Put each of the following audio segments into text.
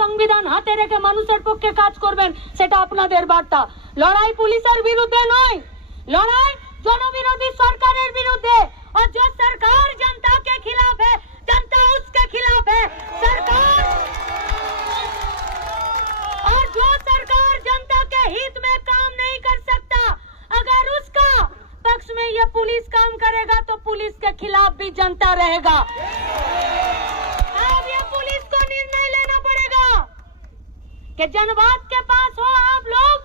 সংবিধান হাতে রেখে মানুষের পক্ষে কাজ করবেন, সেটা আপনাদের বার্তা। লড়াই পুলিশের বিরুদ্ধে নয়, लड़ाई जनविरोधी सरकारेर विरुद्धे, और जो सरकार जनता के खिलाफ है, जनता उसके खिलाफ है। सरकार और जो सरकार जनता के हित में काम नहीं कर सकता, अगर उसका पक्ष में ये पुलिस काम करेगा तो पुलिस के खिलाफ भी जनता रहेगा। अब ये पुलिस को निर्णय लेना पड़ेगा कि जनवाद के पास हो आप लोग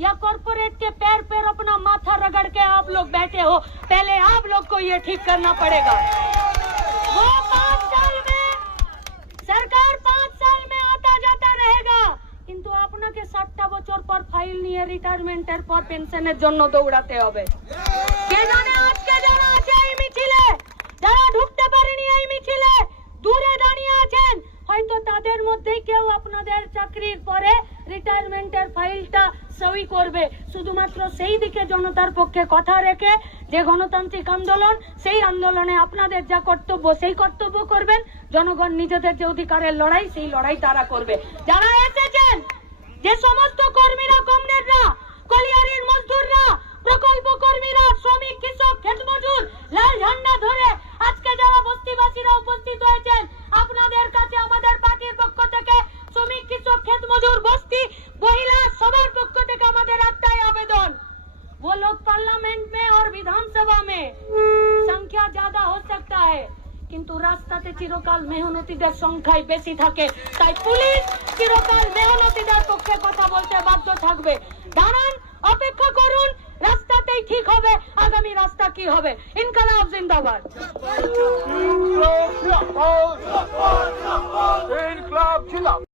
या कॉर्पोरेट के पैर पैर अपना माथा रगड़ के आप लोग बैठे हो। पहले आप लोग को ये ठीक करना पड़ेगा। वो 5 साल में सरकार 5 साल में आता जाता रहेगा, किंतु আপনাকে 60টা বছর পর ফাইল নিয়ে রিটায়ারমেন্টের পর পেনশনের জন্য দৌড়াতে হবে। কে জানে আজকে যারা আছে এই মিছিলে, যারা ঢুকতে পারেনি এই মিছিলে, দূরে দাঁড়িয়ে আছেন, হয়তো তাদের মধ্যে কেউ আপনাদের চাকরির পরে রিটায়ারমেন্টের ফাইলটা সই করবে। শুধুমাত্র সেই দিকে জনতার পক্ষে কথা রেখে যে গণতান্ত্রিক আন্দোলন, সেই আন্দোলনে আপনাদের যা কর্তব্য সেই কর্তব্য করবেন। জনগণ নিজেদের যে অধিকারের লড়াই, সেই লড়াই তারা করবে। যারা এসেছেন, যে সমস্ত কর্মীরা, কমরেডরা, কলিয়ারির মজদুররা, প্রকল্প কর্মীরা, শ্রমিক, কৃষক, ক্ষেত মজুর লাল ঝান্ডা ধরে আজকে যারা বস্তিবাসীরা উপস্থিত হয়েছেন, আপনাদের কাছে আমাদের পার্টির পক্ষ থেকে শ্রমিক, কৃষক, ক্ষেত মজুর, বস্তি, মহিলা সবার পক্ষ থেকে আমাদের একটাই আবেদন, वो लोग पार्लियामेंट में और विधानसभा में संख्या ज्यादा हो सकता है, কিন্তু রাস্তাতে চিরকাল মেহনতিদের সংখ্যাই বেশি থাকে। তাই পুলিশ চিরকাল মেহনতিদের পক্ষে কথা বলতে বাধ্য থাকবে। দাঁড়ান, অপেক্ষা করুন, রাস্তাতেই ঠিক হবে আগামী রাস্তা কি হবে। ইনকলাব জিন্দাবাদ। ইনকলাব জিন্দাবাদ।